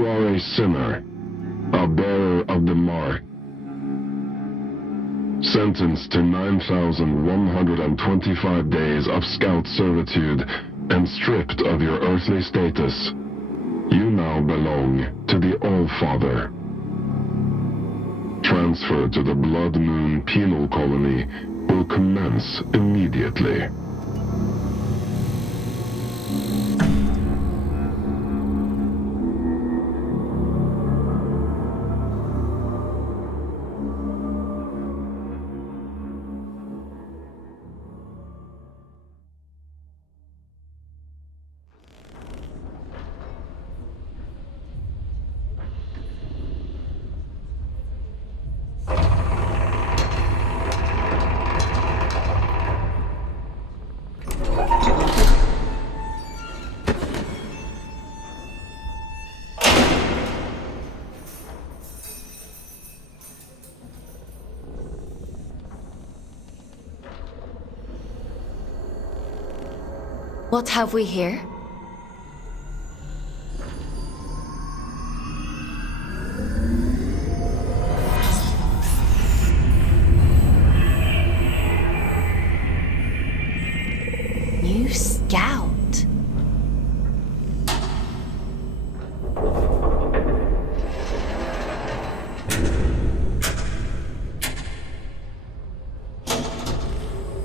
You are a sinner, a bearer of the mark, sentenced to 9,125 days of scout servitude and stripped of your earthly status. You now belong to the All-Father. Transfer to the Blood Moon Penal Colony will commence immediately. What have we here? New scout.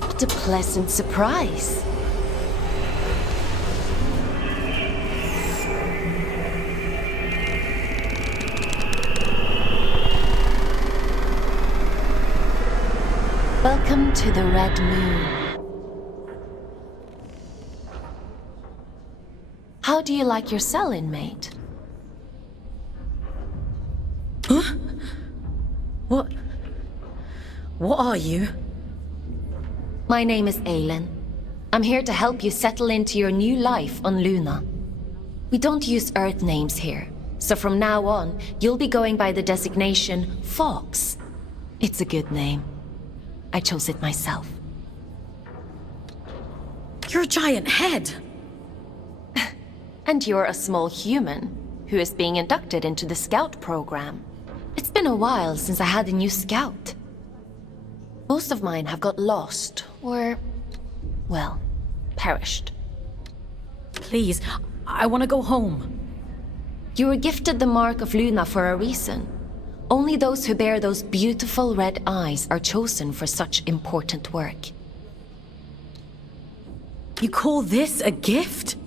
What a pleasant surprise. Welcome to the Red Moon. How do you like your cell, inmate? Huh? What are you? My name is Aylin. I'm here to help you settle into your new life on Luna. We don't use Earth names here, so from now on, you'll be going by the designation Fox. It's a good name. I chose it myself. You're a giant head. And you're a small human who is being inducted into the Scout program. It's been a while since I had a new Scout. Most of mine have got lost or, well, perished. Please, I want to go home. You were gifted the Mark of Luna for a reason. Only those who bear those beautiful red eyes are chosen for such important work. You call this a gift?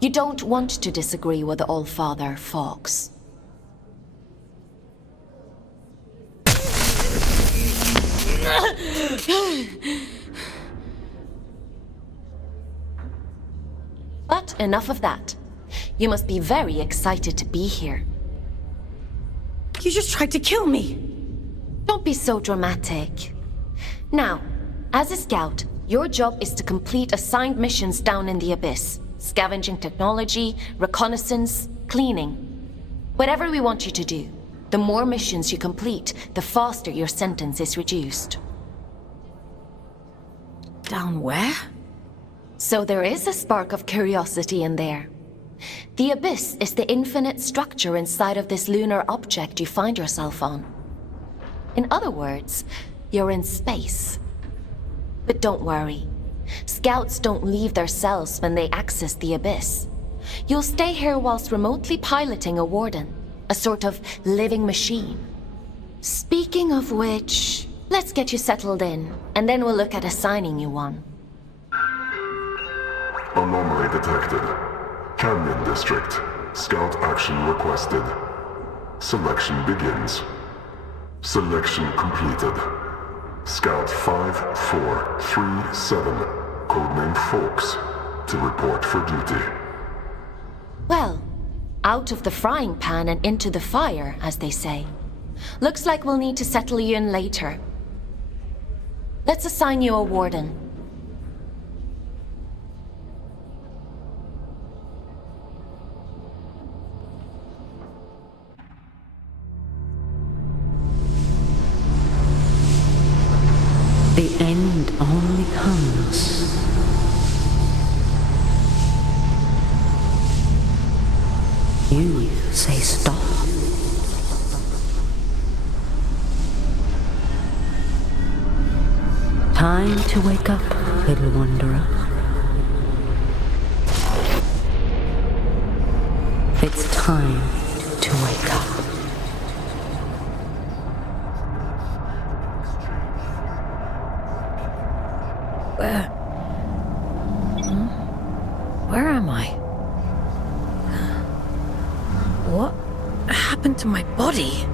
You don't want to disagree with the All-Father, Fox. But enough of that. You must be very excited to be here. You just tried to kill me. Don't be so dramatic. Now, as a scout, your job is to complete assigned missions down in the Abyss. Scavenging technology, reconnaissance, cleaning. Whatever we want you to do, the more missions you complete, the faster your sentence is reduced. Down where? So there is a spark of curiosity in there. The Abyss is the infinite structure inside of this lunar object you find yourself on. In other words, you're in space. But don't worry. Scouts don't leave their cells when they access the Abyss. You'll stay here whilst remotely piloting a warden, a sort of living machine. Speaking of which, let's get you settled in, and then we'll look at assigning you one. Anomaly detected. Canyon District. Scout action requested. Selection begins. Selection completed. Scout 5437, codename Fox, to report for duty. Well, out of the frying pan and into the fire, as they say. Looks like we'll need to settle you in later. Let's assign you a warden. The end only comes you say stop. Time to wake up, little wanderer. It's time to wake up. Where am I? What happened to my body?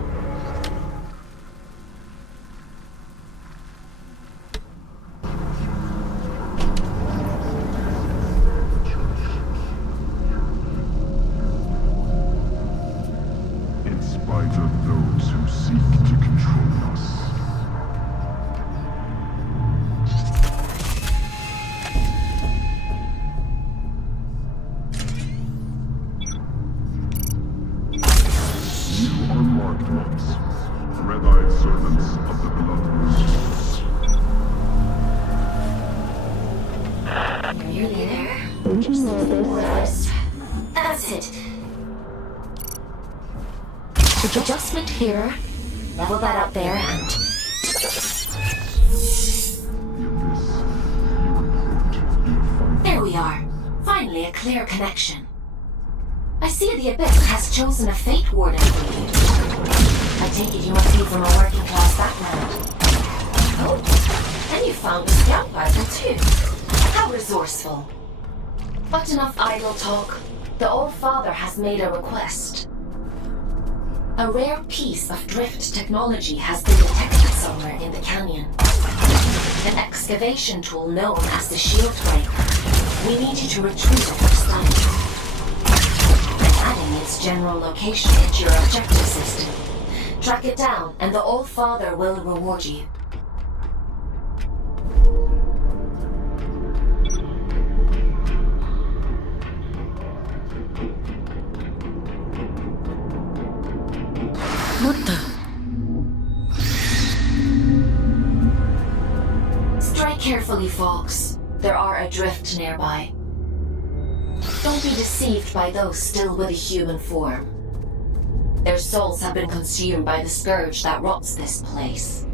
In spite of those who seek to control us. You are marked ones, red-eyed servants of the Blood Moon. Nearly there. Just need more first. That's it. Quick adjustment here. Level that out there and... In this, you report your fight. There we are. Finally a clear connection. I see the Abyss has chosen a Fate Warden for you. I take it you must be from a working class background. Oh, and you found a scout rifle too. How resourceful. But enough idle talk. The Old Father has made a request. A rare piece of drift technology has been detected somewhere in the canyon. An excavation tool known as the Shield Breaker. We need you to retrieve it for study. Adding its general location into your objective system. Track it down, and the Old Father will reward you. What the? Strike carefully, folks. There are adrift nearby. Don't be deceived by those still with a human form. Their souls have been consumed by the scourge that rots this place.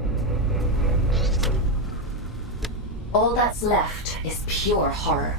All that's left is pure horror.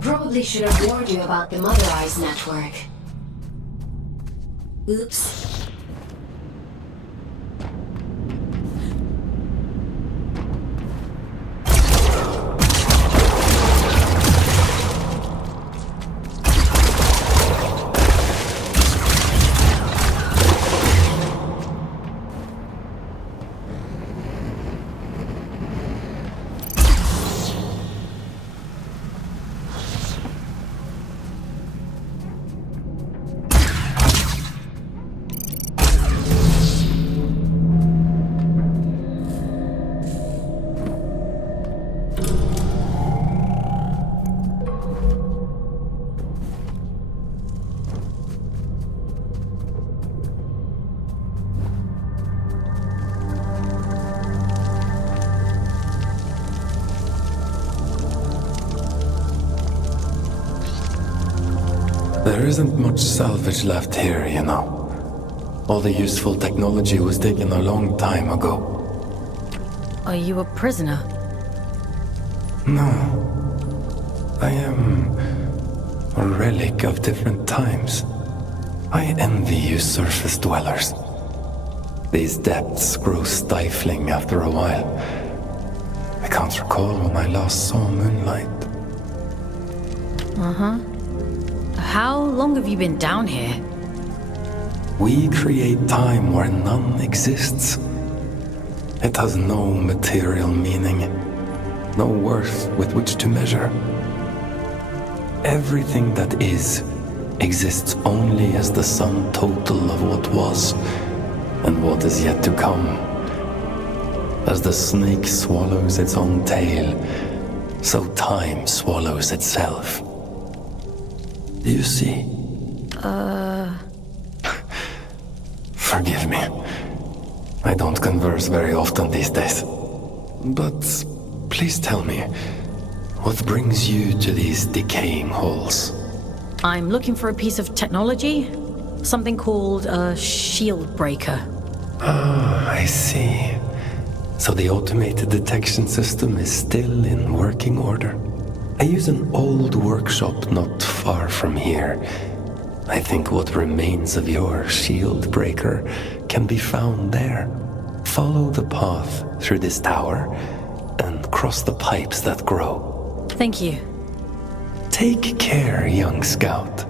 Probably should have warned you about the Mother Eyes network. Oops. There isn't much salvage left here, you know. All the useful technology was taken a long time ago. Are you a prisoner? No. I am a relic of different times. I envy you surface dwellers. These depths grow stifling after a while. I can't recall when I last saw moonlight. Uh-huh. How long have you been down here? We create time where none exists. It has no material meaning, no worth with which to measure. Everything that is exists only as the sum total of what was and what is yet to come. As the snake swallows its own tail, so time swallows itself. Do you see? Forgive me. I don't converse very often these days. But please tell me, what brings you to these decaying halls? I'm looking for a piece of technology. Something called a shield breaker. Ah, I see. So the automated detection system is still in working order. I use an old workshop not far from here. I think what remains of your shield breaker can be found there. Follow the path through this tower and cross the pipes that grow. Thank you. Take care, young scout.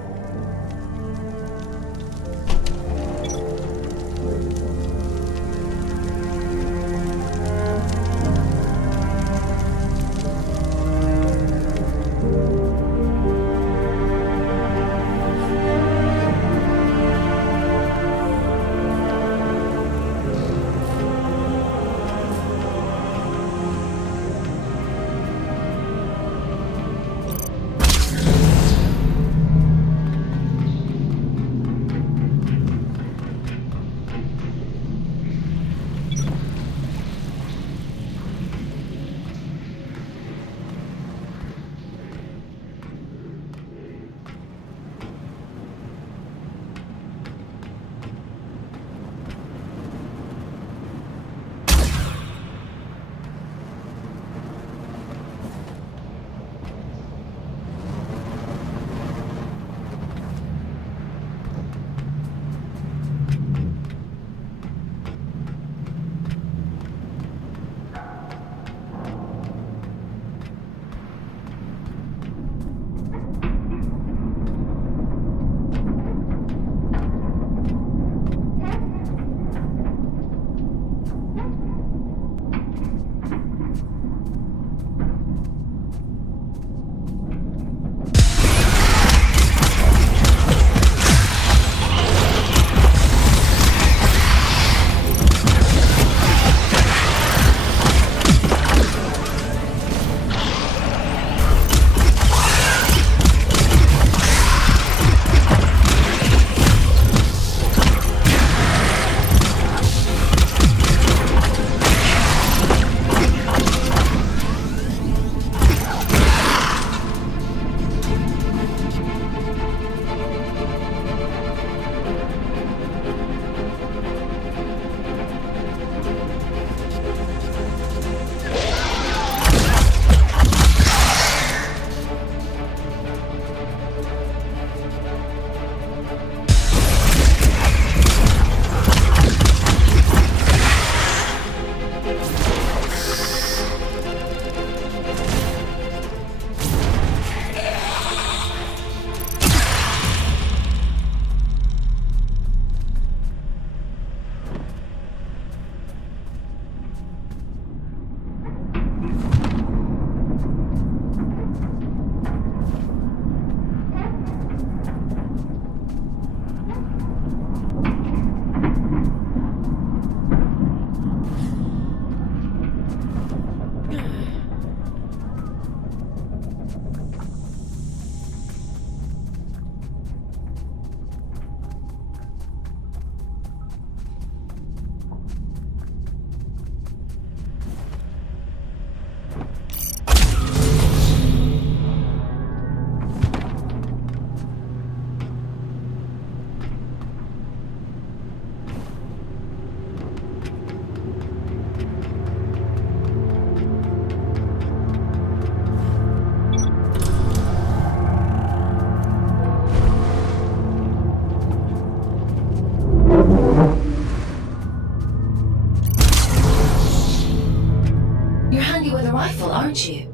aren't you?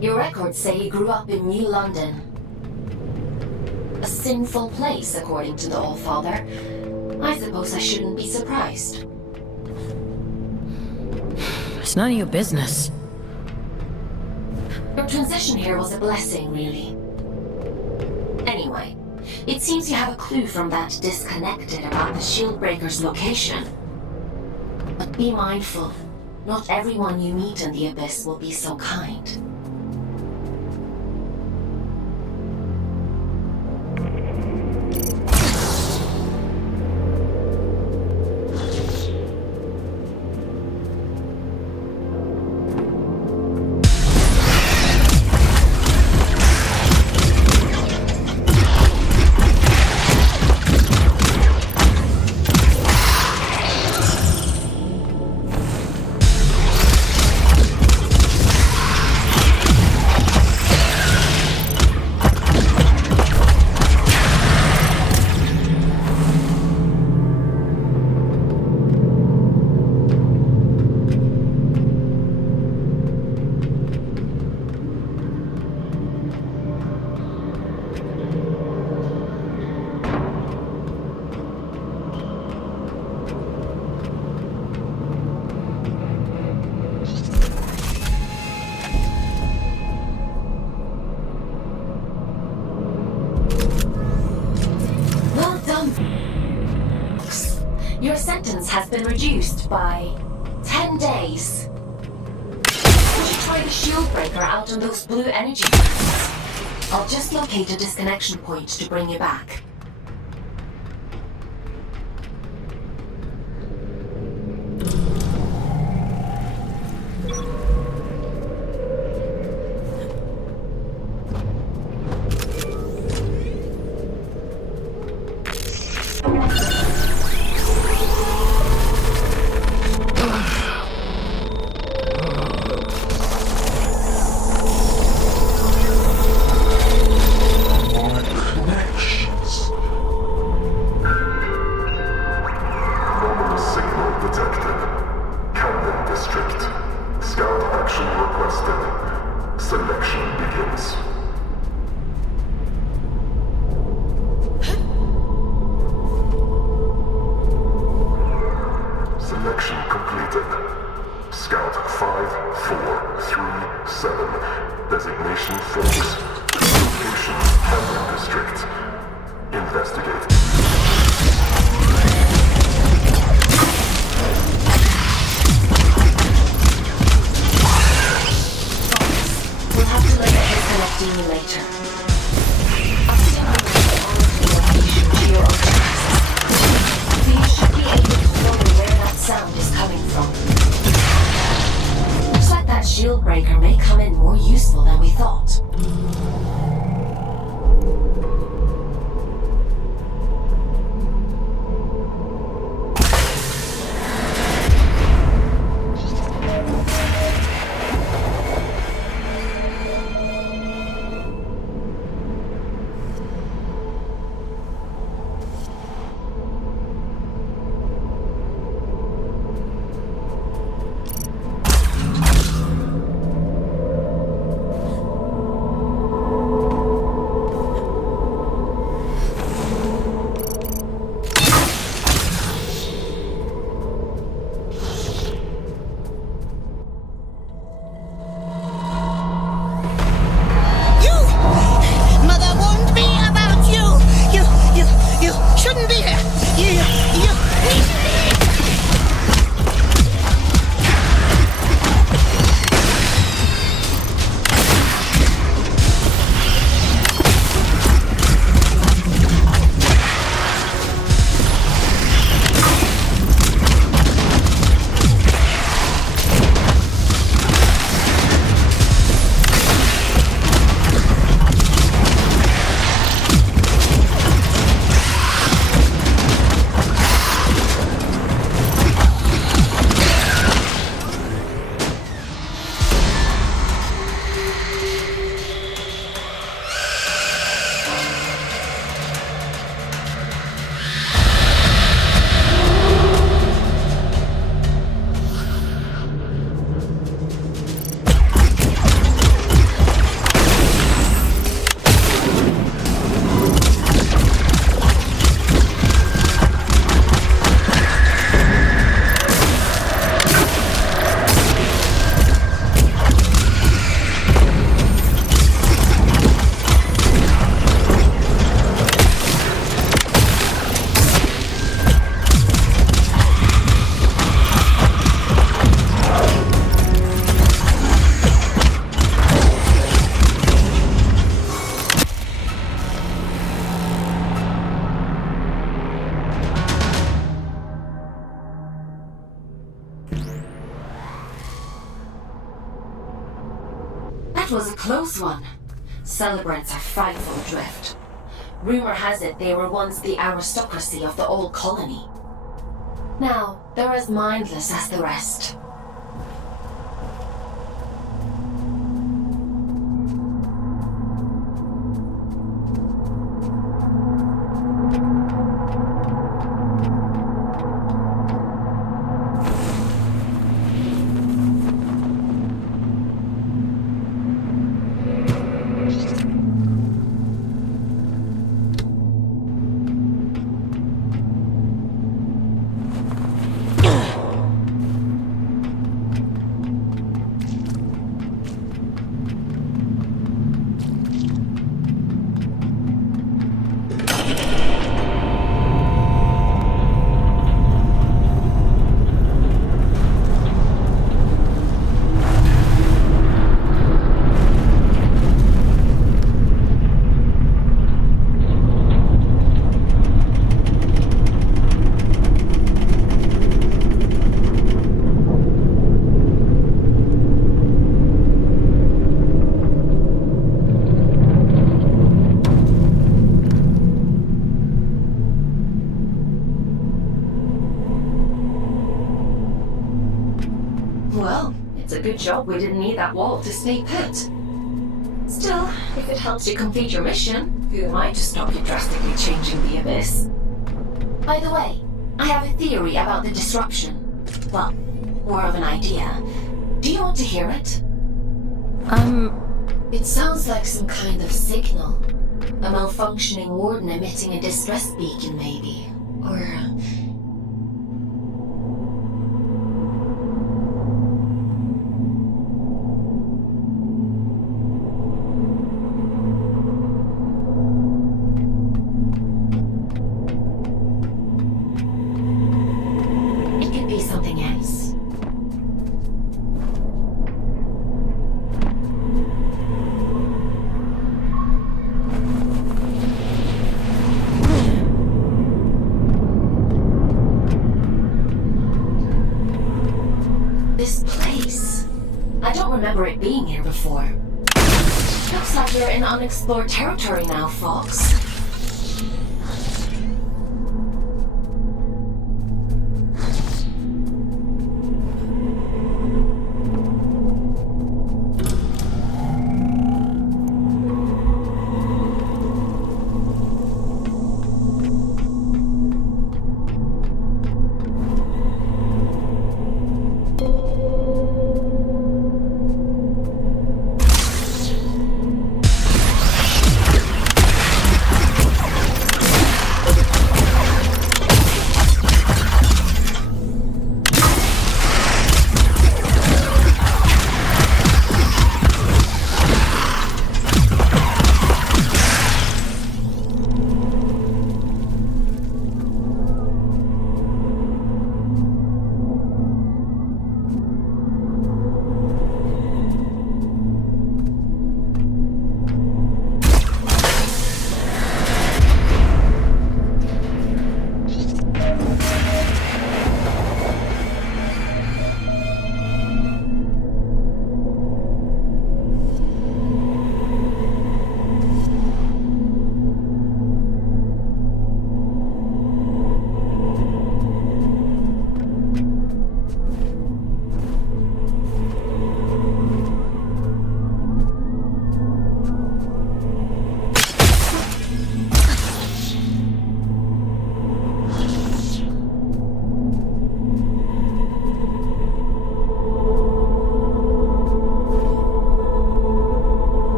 Your records say you grew up in New London. A sinful place, according to the All-Father. I suppose I shouldn't be surprised. It's none of your business. Your transition here was a blessing, really. Anyway, it seems you have a clue from that disconnected about the Shieldbreaker's location. But be mindful. Not everyone you meet in the Abyss will be so kind. Your sentence has been reduced by 10 days. Would you try the Shieldbreaker out on those blue energy tanks? I'll just locate a disconnection point to bring you back. Connections. was a close one. Celebrants are frightful adrift. Rumor has it they were once the aristocracy of the old colony. Now, they're as mindless as the rest. Well, it's a good job we didn't need that wall to stay put. Still, if it helps you complete your mission, who am I to stop you drastically changing the Abyss? By the way, I have a theory about the disruption. Well, more of an idea. Do you want to hear it? It sounds like some kind of signal. A malfunctioning warden emitting a distress beacon, maybe. Or... it could be something else. This place. I don't remember it being here before. Looks like you're in unexplored territory now, Fox.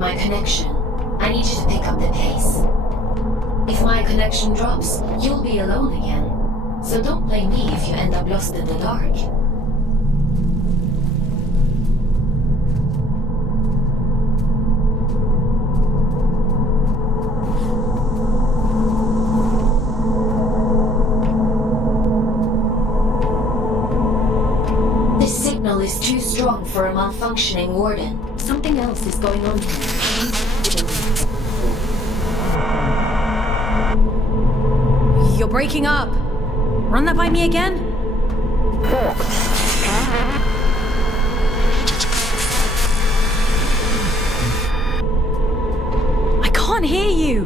My connection. I need you to pick up the pace. If my connection drops, you'll be alone again. So don't blame me if you end up lost in the dark. This signal is too strong for a malfunctioning warden. Something else is going on here. You're breaking up. Run that by me again? can't hear you.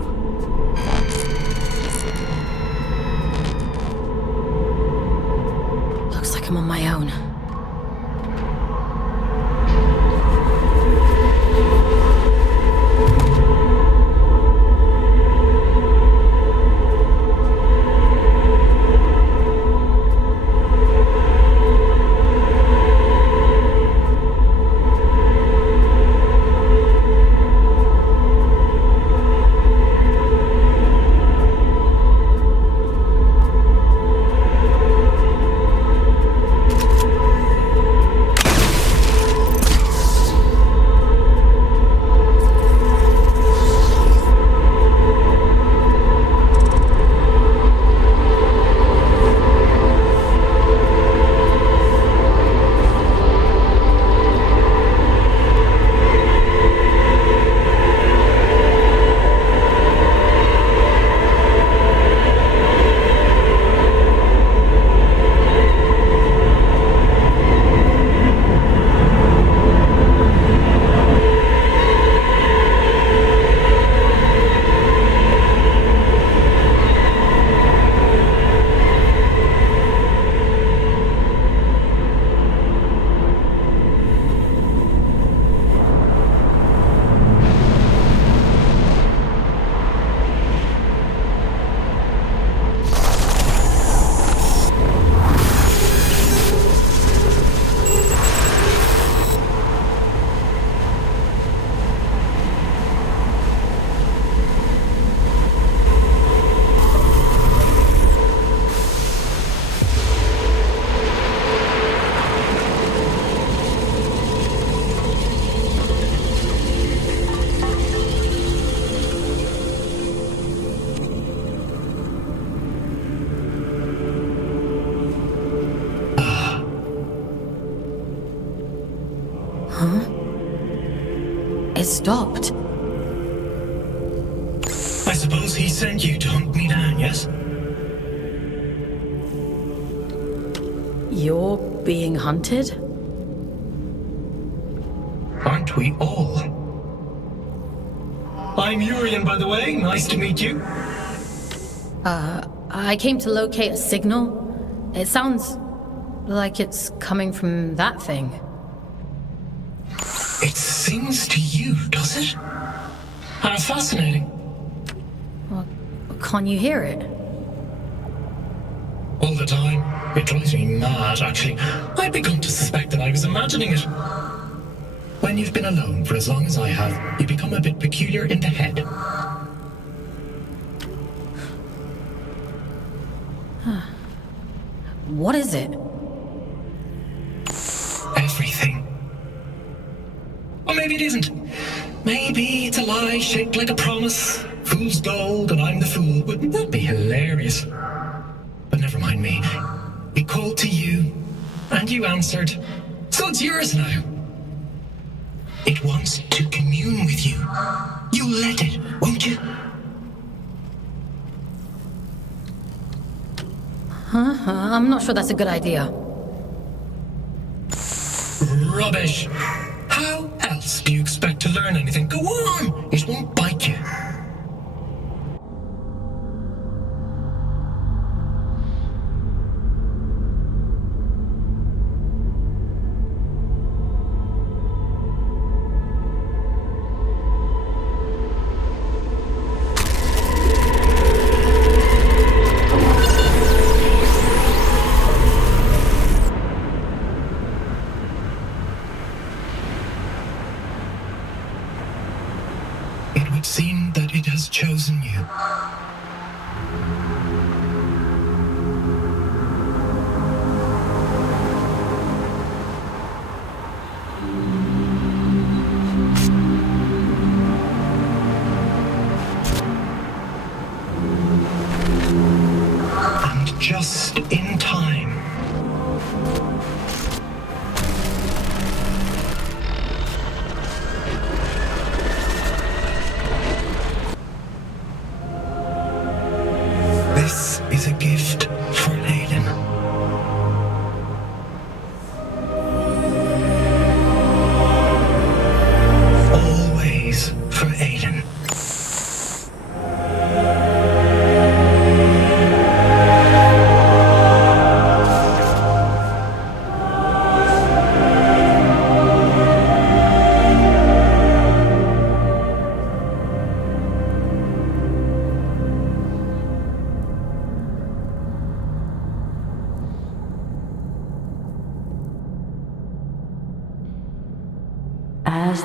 Looks like I'm on my own. It stopped. I suppose he sent you to hunt me down, yes? You're being hunted? Aren't we all? I'm Urian, by the way. Nice to meet you. I came to locate a signal. It sounds like it's coming from that thing. It sings to you, does it? How fascinating. Well, can't you hear it? All the time. It drives me mad, actually. I'd begun to suspect that I was imagining it. When you've been alone for as long as I have, you become a bit peculiar in the head. What is it? Everything. Or maybe it isn't. Maybe it's a lie shaped like a promise. Fool's gold and I'm the fool. Wouldn't that be hilarious? But never mind me. It called to you, and you answered. So it's yours now. It wants to commune with you. You'll let it, won't you? I'm not sure that's a good idea. Rubbish. How else do you expect to learn anything? Go on! It won't bite you. It would seem that it has chosen you. And just in time. This is a gift for Aiden. Always for Aiden.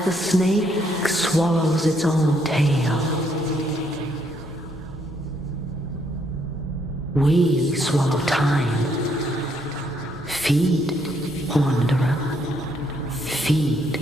the snake swallows its own tail, we swallow time. Feed, wanderer, feed.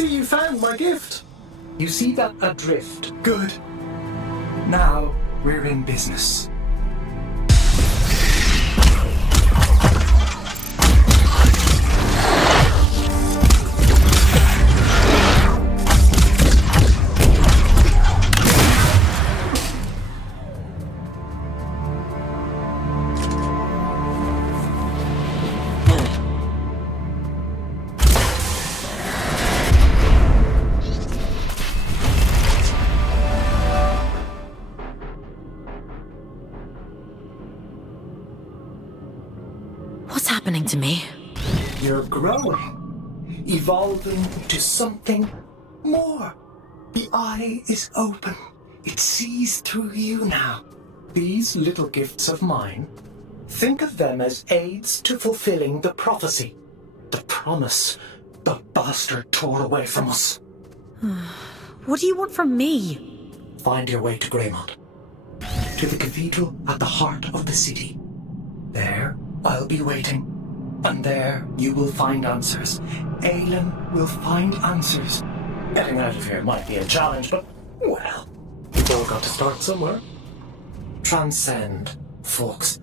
You found my gift. You see that adrift? Good. Now we're in business. What's happening to me? You're growing, evolving into something more. The eye is open. It sees through you now. These little gifts of mine, think of them as aids to fulfilling the prophecy, the promise the bastard tore away from us. What do you want from me? Find your way to Greymont, to the cathedral at the heart of the city. There, I'll be waiting, and there you will find answers. Aelin will find answers. Getting out of here might be a challenge, but, well, we've all got to start somewhere. Transcend, folks.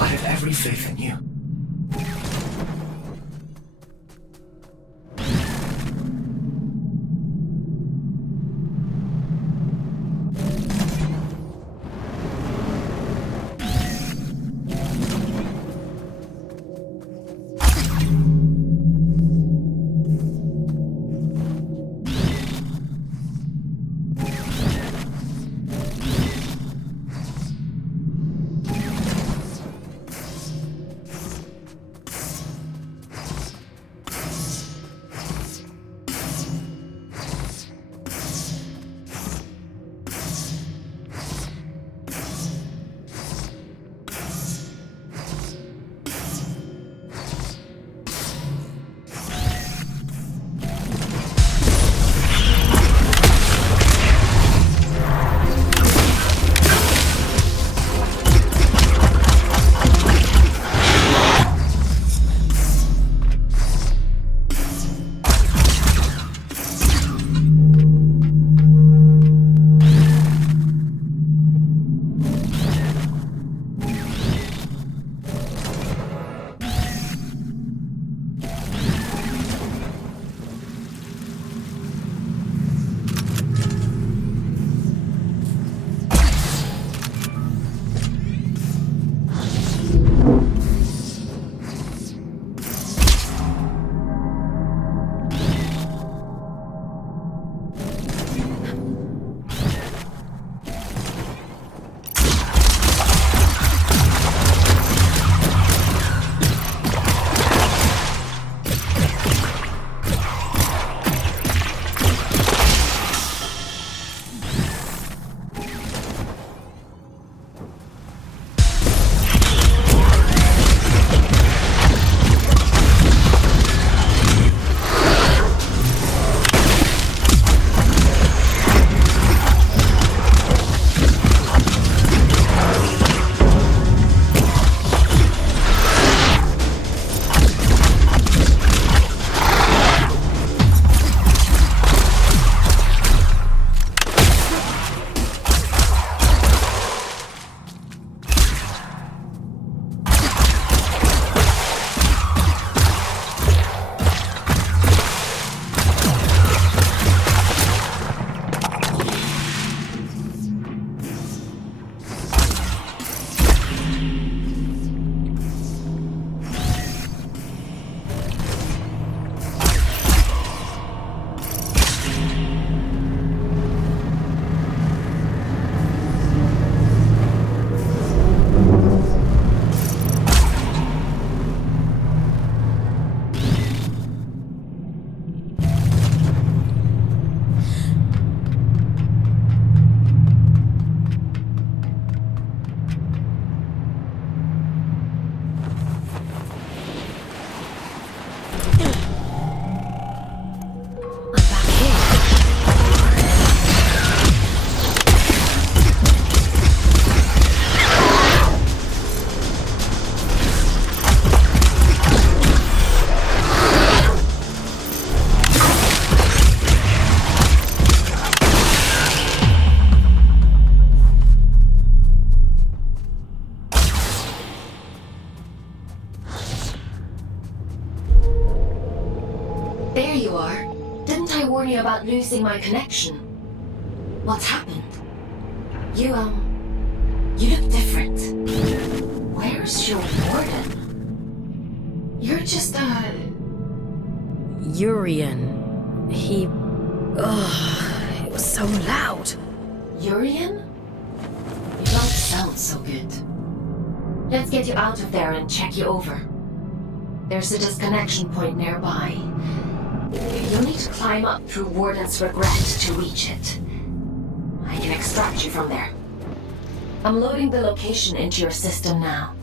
I have every faith in you. about losing my connection. What's happened? You look different. Where's your warden? You're just Urian. He... Ugh, it was so loud. Urian? You don't sound so good. Let's get you out of there and check you over. There's a disconnection point nearby. You'll need to climb up through Warden's Regret to reach it. I can extract you from there. I'm loading the location into your system now.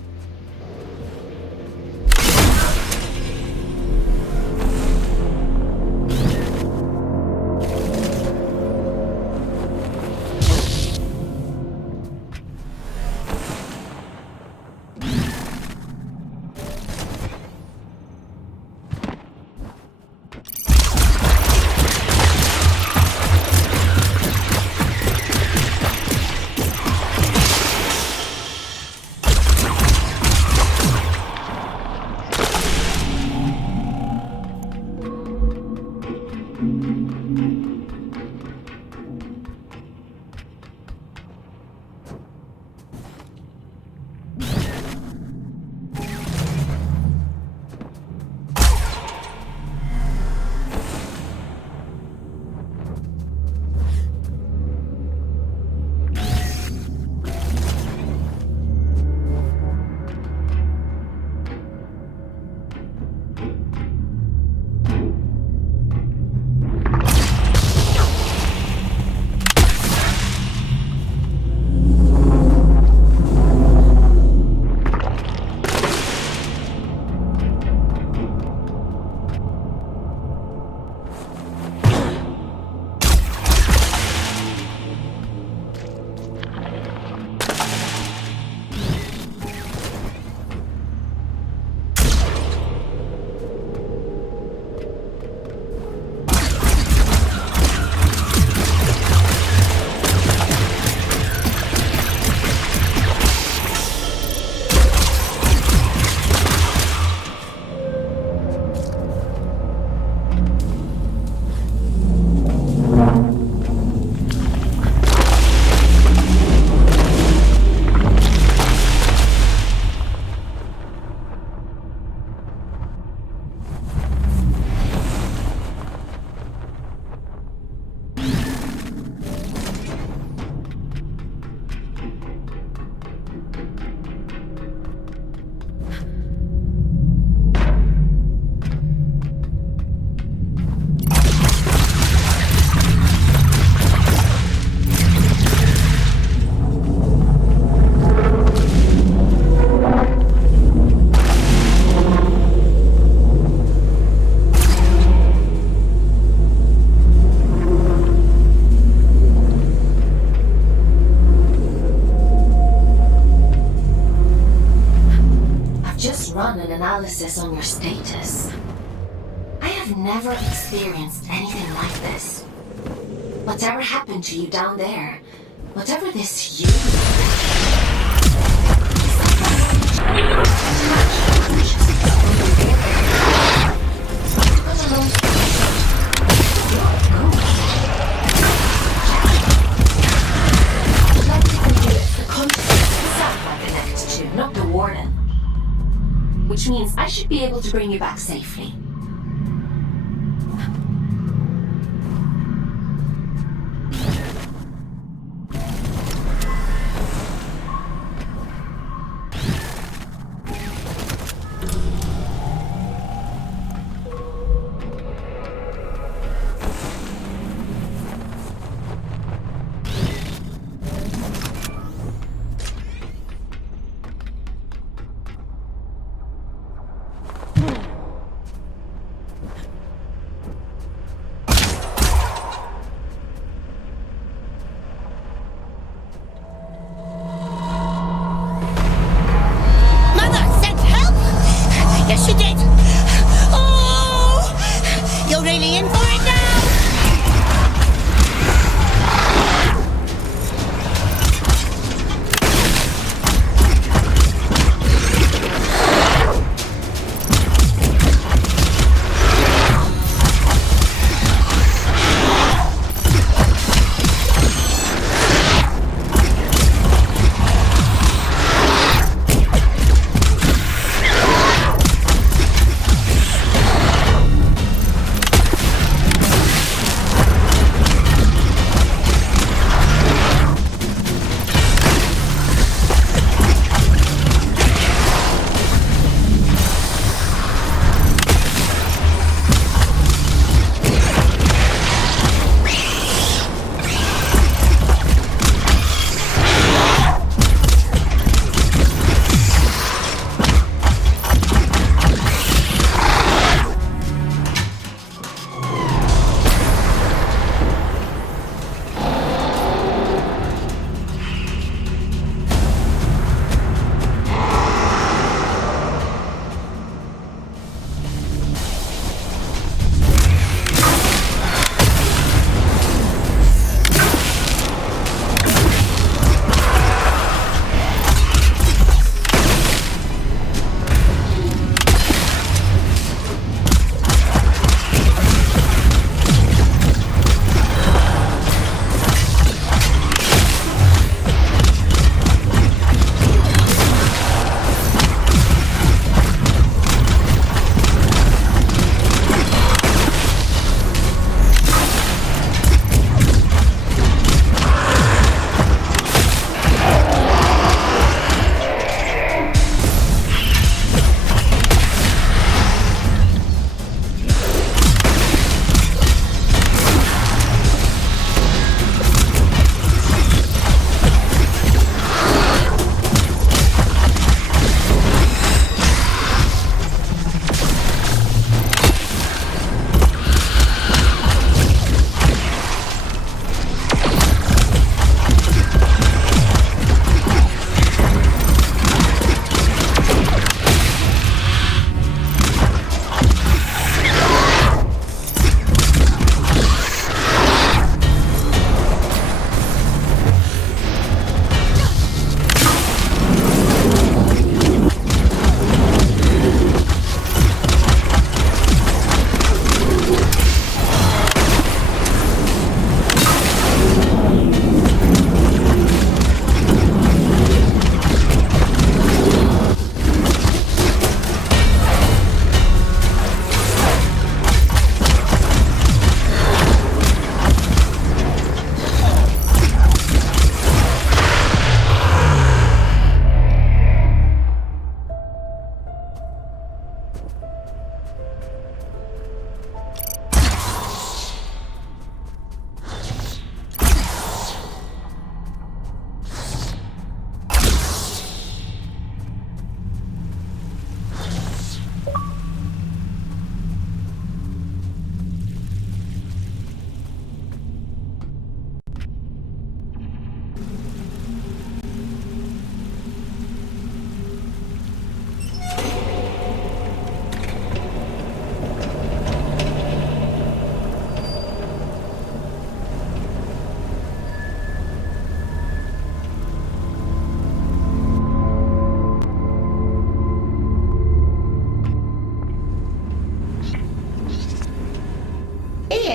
Run an analysis on your status. I have never experienced anything like this. Whatever happened to you down there, whatever this you... Not the warden. Which means I should be able to bring you back safely.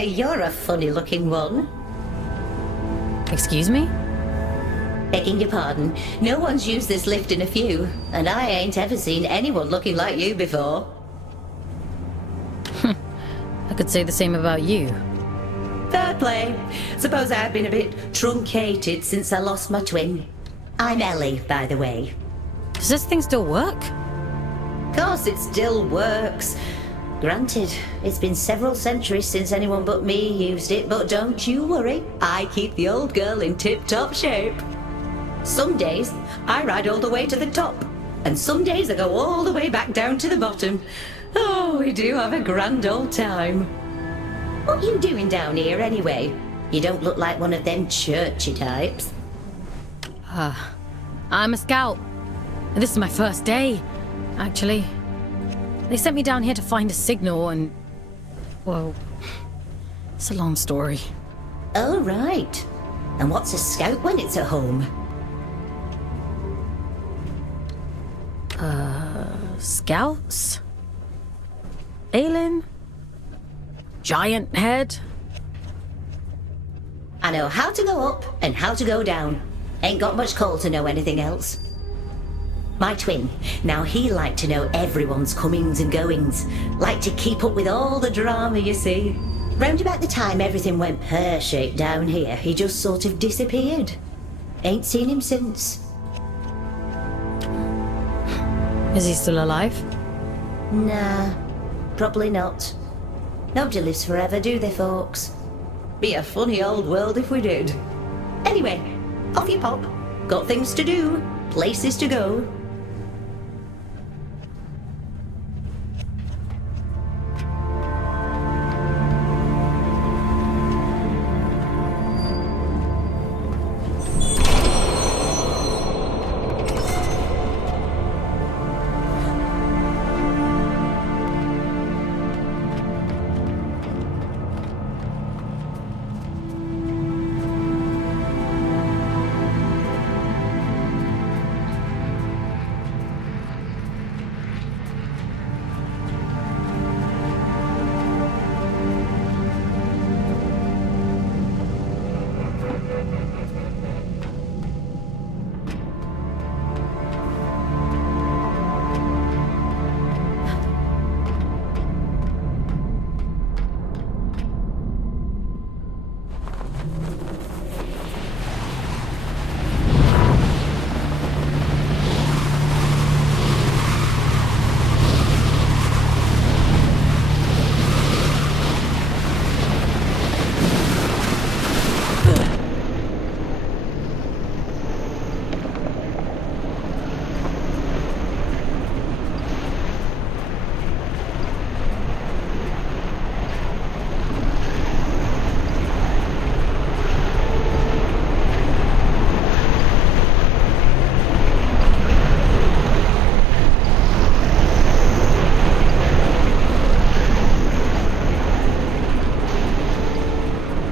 say you're a funny-looking one. Excuse me? Begging your pardon, no one's used this lift in a few, and I ain't ever seen anyone looking like you before. I could say the same about you. Fair play. Suppose I've been a bit truncated since I lost my twin. I'm Ellie, by the way. Does this thing still work? Course it still works. Granted, it's been several centuries since anyone but me used it, but don't you worry, I keep the old girl in tip-top shape. Some days, I ride all the way to the top, and some days I go all the way back down to the bottom. Oh, we do have a grand old time. What you doing down here anyway? You don't look like one of them churchy types. I'm a scout. This is my first day, actually. They sent me down here to find a signal and... well, it's a long story. Oh, right. And what's a scout when it's at home? Scouts? Aelin? Giant head? I know how to go up and how to go down. Ain't got much call to know anything else. My twin, now he liked to know everyone's comings and goings. Liked to keep up with all the drama, you see. Round about the time everything went pear-shaped down here, he just sort of disappeared. Ain't seen him since. Is he still alive? Nah, probably not. Nobody lives forever, do they, folks? Be a funny old world if we did. Anyway, off you pop. Got things to do, places to go.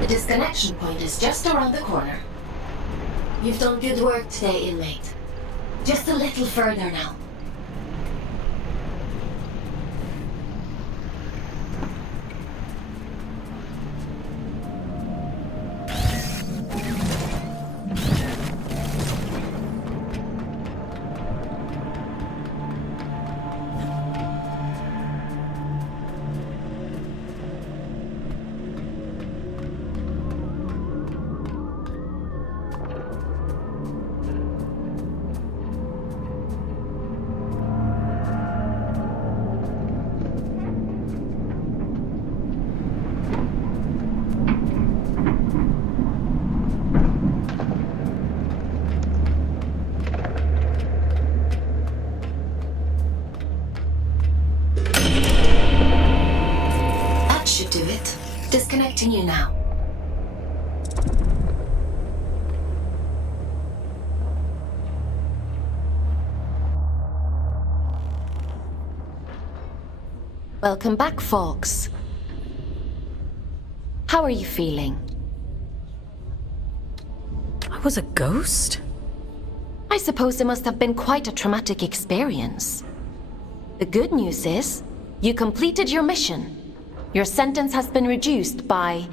Disconnection point is just around the corner. You've done good work today, inmate. Just a little further now. Disconnecting you now. Welcome back, folks. How are you feeling? I was a ghost? I suppose it must have been quite a traumatic experience. The good news is, you completed your mission. Your sentence has been reduced by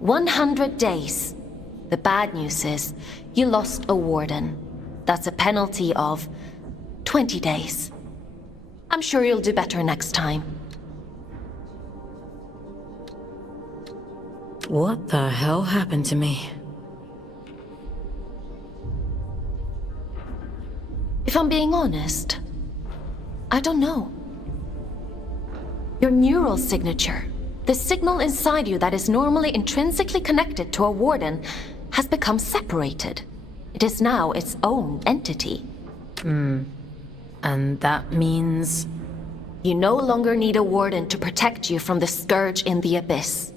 100 days. The bad news is, you lost a warden. That's a penalty of 20 days. I'm sure you'll do better next time. What the hell happened to me? If I'm being honest, I don't know. Your neural signature, the signal inside you that is normally intrinsically connected to a warden, has become separated. It is now its own entity. And that means... You no longer need a warden to protect you from the scourge in the abyss.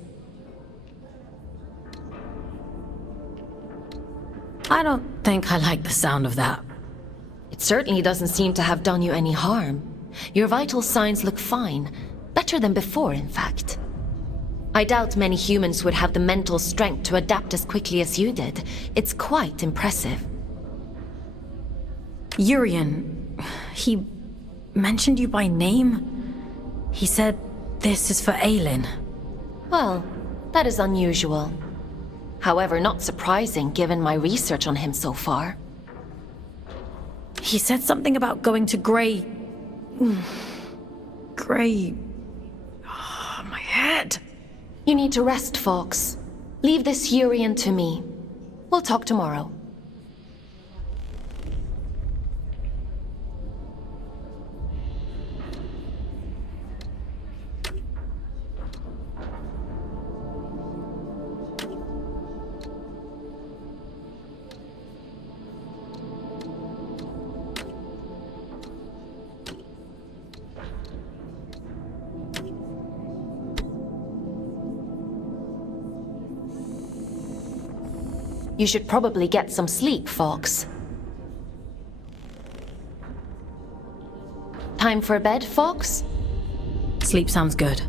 I don't think I like the sound of that. It certainly doesn't seem to have done you any harm. Your vital signs look fine. Better than before, in fact. I doubt many humans would have the mental strength to adapt as quickly as you did. It's quite impressive. Urian, he mentioned you by name? He said this is for Aelin. Well, that is unusual. However, not surprising given my research on him so far. He said something about going to Grey... Grey... Oh, my head. You need to rest, Fox. Leave this Urian to me. We'll talk tomorrow. You should probably get some sleep, Fox. Time for bed, Fox? Sleep sounds good.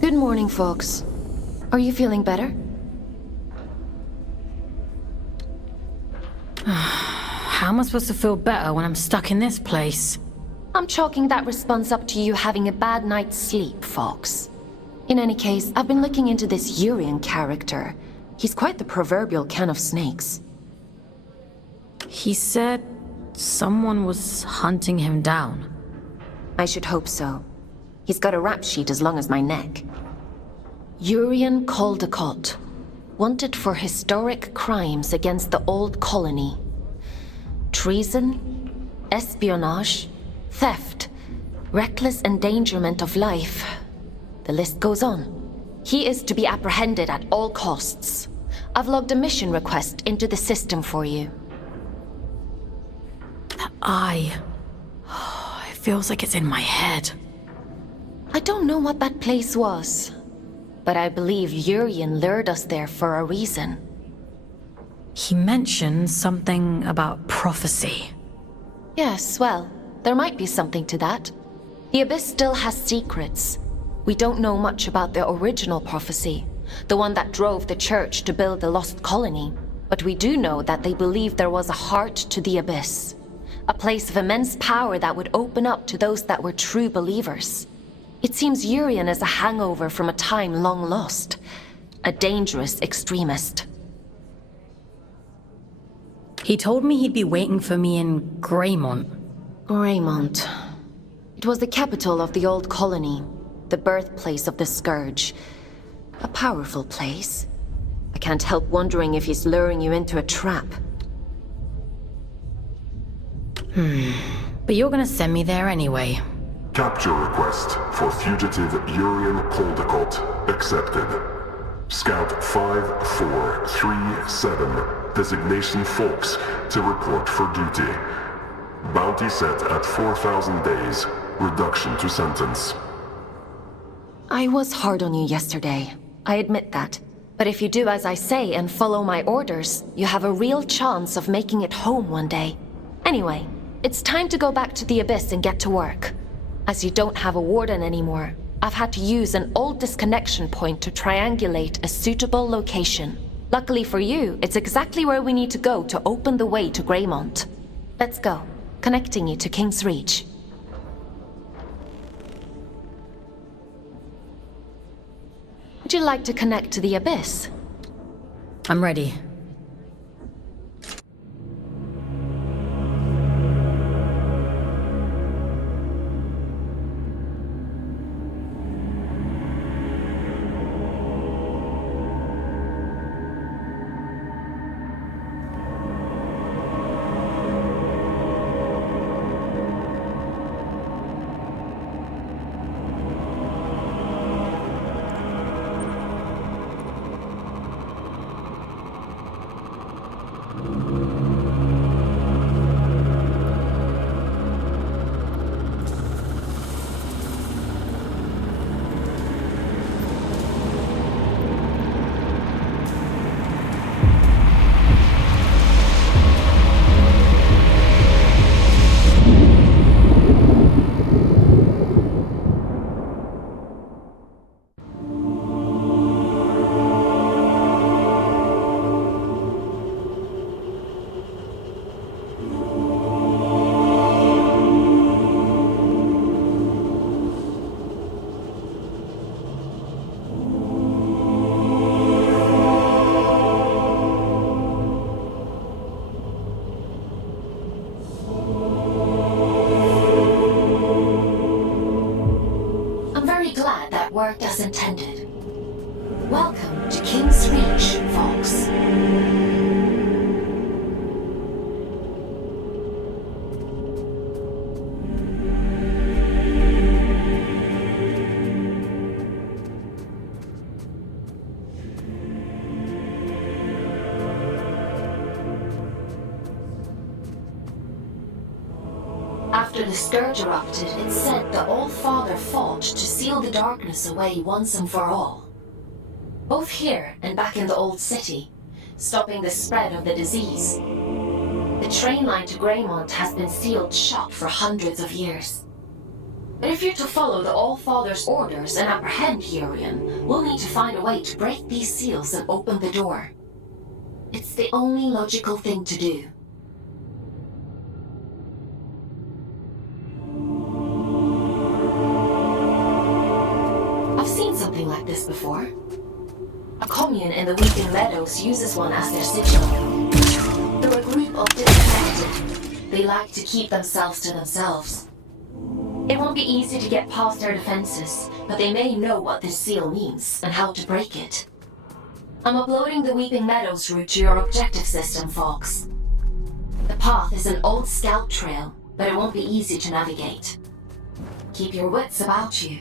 Good morning, Fox. Are you feeling better? How am I supposed to feel better when I'm stuck in this place? I'm chalking that response up to you having a bad night's sleep, Fox. In any case, I've been looking into this Urian character. He's quite the proverbial can of snakes. He said someone was hunting him down. I should hope so. He's got a rap sheet as long as my neck. Urian Caldecott, wanted for historic crimes against the old colony. Treason, espionage, theft, reckless endangerment of life. The list goes on. He is to be apprehended at all costs. I've logged a mission request into the system for you. That eye... It feels like it's in my head. I don't know what that place was, but I believe Urian lured us there for a reason. He mentioned something about prophecy. Yes, well, there might be something to that. The Abyss still has secrets. We don't know much about the original prophecy, the one that drove the Church to build the Lost Colony. But we do know that they believed there was a heart to the Abyss, a place of immense power that would open up to those that were true believers. It seems Urian is a hangover from a time long lost, a dangerous extremist. He told me he'd be waiting for me in Greymont. Greymont. It was the capital of the old colony, the birthplace of the Scourge. A powerful place. I can't help wondering if he's luring you into a trap. But you're gonna send me there anyway. Capture request for fugitive Urian Caldecott accepted. Scout 5437, designation Fox, to report for duty. Bounty set at 4,000 days, reduction to sentence. I was hard on you yesterday. I admit that. But if you do as I say and follow my orders, you have a real chance of making it home one day. Anyway, it's time to go back to the Abyss and get to work. As you don't have a warden anymore, I've had to use an old disconnection point to triangulate a suitable location. Luckily for you, it's exactly where we need to go to open the way to Greymont. Let's go, connecting you to King's Reach. Would you like to connect to the Abyss? I'm ready. Worked as intended. Welcome to King's Reach, Fox. After the Scourge erupted, it's said the Old Father fought to seal the darkness away once and for all. Both here and back in the Old City, stopping the spread of the disease. The train line to Greymont has been sealed shut for hundreds of years. But if you're to follow the All Father's orders and apprehend Urian, we'll need to find a way to break these seals and open the door. It's the only logical thing to do. I've seen something like this before. A commune in the Weeping Meadows uses one as their signal. They're a group of disconnected. They like to keep themselves to themselves. It won't be easy to get past their defenses, but they may know what this seal means and how to break it. I'm uploading the Weeping Meadows route to your objective system, Fox. The path is an old scout trail, but it won't be easy to navigate. Keep your wits about you.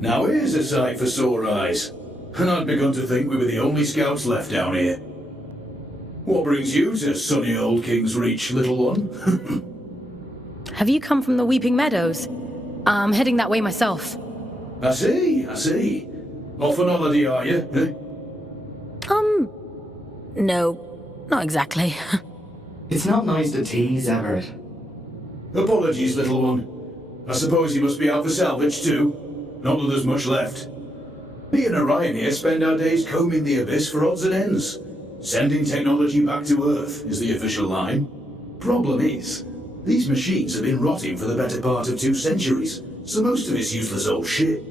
Now here's a sight for sore eyes. And I'd begun to think we were the only scouts left down here. What brings you to sunny old King's Reach, little one? Have you come from the Weeping Meadows? I'm heading that way myself. I see. Off on holiday, are you? Eh? No, not exactly. It's not nice to tease, Everett. Apologies, little one. I suppose you must be out for salvage too. Not that there's much left. Me and Orion here spend our days combing the abyss for odds and ends. Sending technology back to Earth is the official line. Problem is, these machines have been rotting for the better part of 2 centuries, so most of it's useless old shit.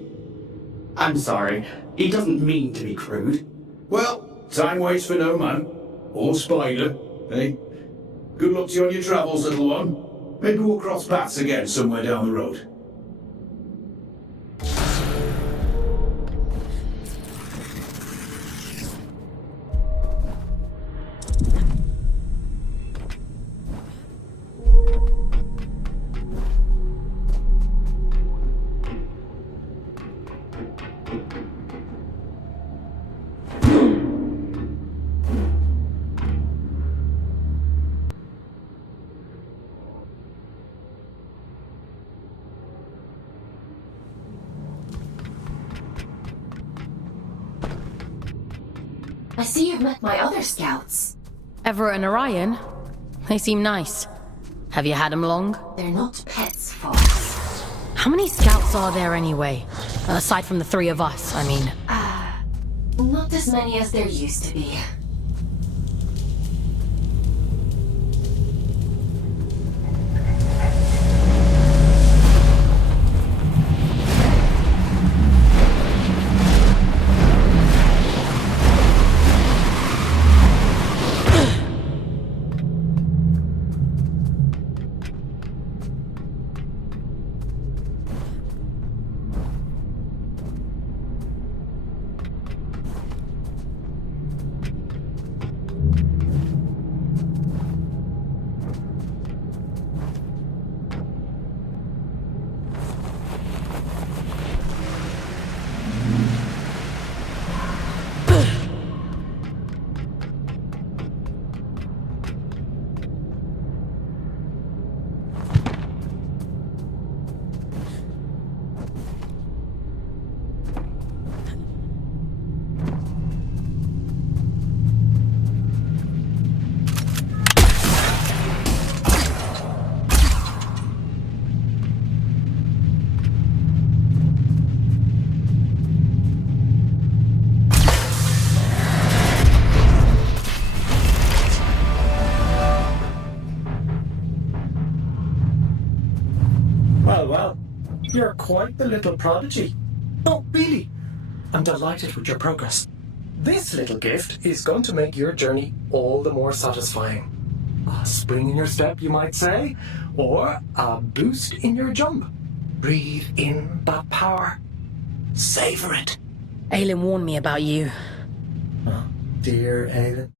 I'm sorry. He doesn't mean to be crude. Well, time waits for no man. Or spider, eh? Good luck to you on your travels, little one. Maybe we'll cross paths again somewhere down the road. I see you've met my other scouts. Everett and Orion? They seem nice. Have you had them long? They're not pets, folks. How many scouts are there anyway? Aside from the 3 of us, I mean. Not as many as there used to be. Well, you're quite the little prodigy. Oh, really? I'm delighted with your progress. This little gift is going to make your journey all the more satisfying. A spring in your step, you might say, or a boost in your jump. Breathe in that power. Savor it. Aelin warned me about you. Oh, dear Aelin.